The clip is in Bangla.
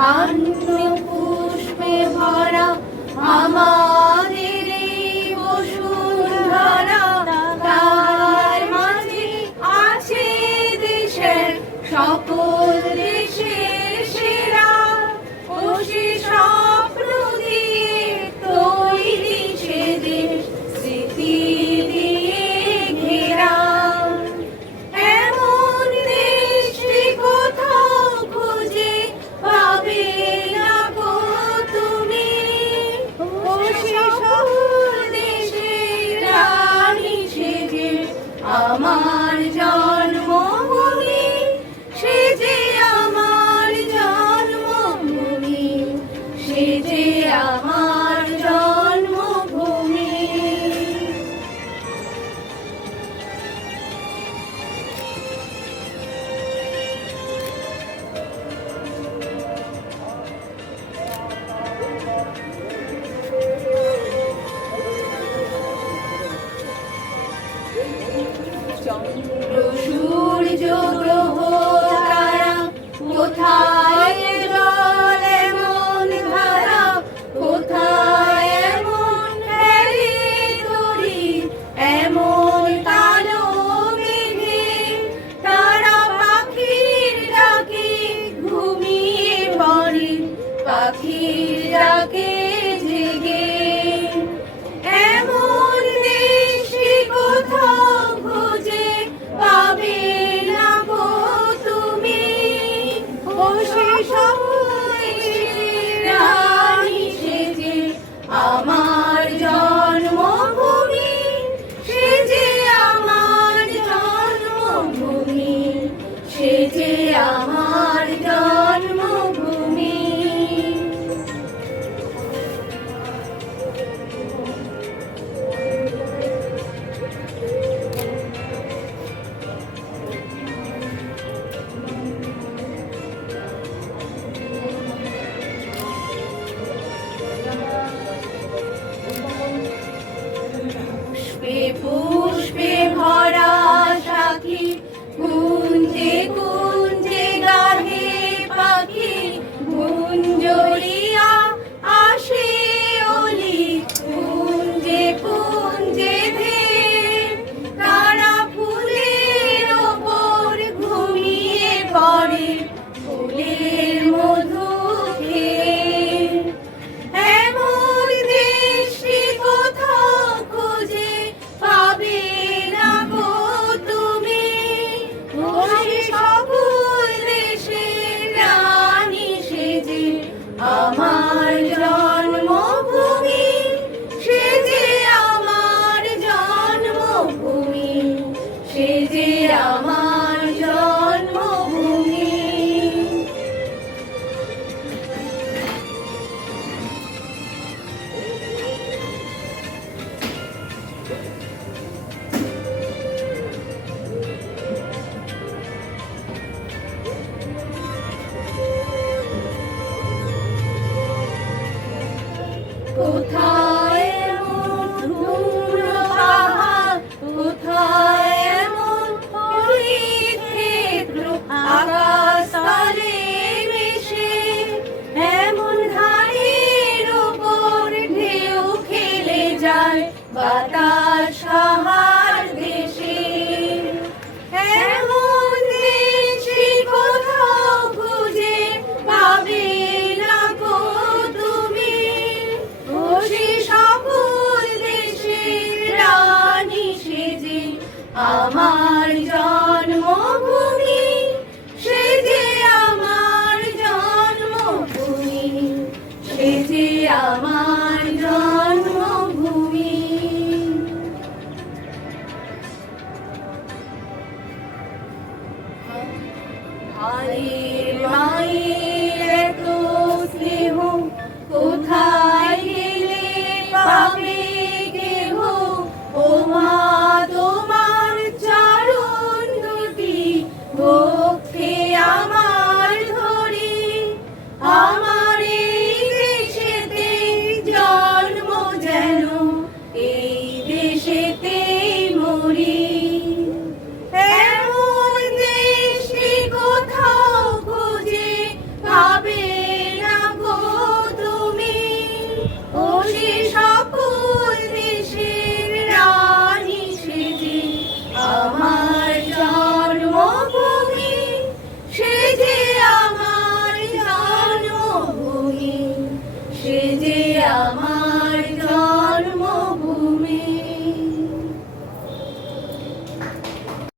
ধান্য পুষ্পে ভরা আমাদের এই বসুন্ধরা, তার মাঝে আছে দেশের সকল দেশের সেরা, ও সে স্বপ্ন দিয়ে তৈরি সে দেশ স্মৃতি দিয়ে ঘেরা। এমন দেশটি কোথাও খুঁজে পাবে না গো তুমি, ও সে সকল দেশের রানী সে যে আমার জন্মভূমি, সে যে আমার জন্মভূমি, সে যে আমার জন্মভূমি। চন্দ্র সূর্য গ্রহ তারা কোথায় জল এমন ধারা, কোথায় এমন ফেলে তরি, এমন কালো মেঘে তারা পাখির ডাকে ঘুমিয়ে পড়ে, পাখির ডাকে জেগে। এমন দেশটি কোথাও খুঁজে পাবে না গো তুমি, ও সে সকল দেশের রানী সে যে আমার জন্মভূমি, সে যে আমার জন্মভূমি, সে যে আমার জন্মভূমি। পুষ্পে পুষ্পে ভরা সাখী, কুঞ্জে কুঞ্জে গাহে পাখি, গুঞ্জরিয়া আসে অলি, কুঞ্জে কুঞ্জে ধেয়ে তারা ফুলের ওপর ঘুমিয়ে পড়ে, ফুলের মধু খেয়ে। এমন দেশটি কোথাও খুঁজে পাবে না গো তুমি, ও সে সকল দেশের রানী সে যে আমার জন্মভূমি, সে যে আমার জন্মভূমি, সে যে আমার জন্মভূমি। কোথায় এমন ধূম্র পাহাড়, কোথায় এমন হরিত ক্ষেত্র, আকাশ তলে মিশে এমন ধানের ওপর ঢেউ খেলে যায় বাতাস কাহার দেশে। এমন দেশটি কোথাও খুঁজে পাবে না গো তুমি, ও সে সকল দেশের রানী সে যে আমার জন্মভূমি, সে যে আমার জন্মভূমি, সে যে আমার জন্মভূমি। হারিয়ে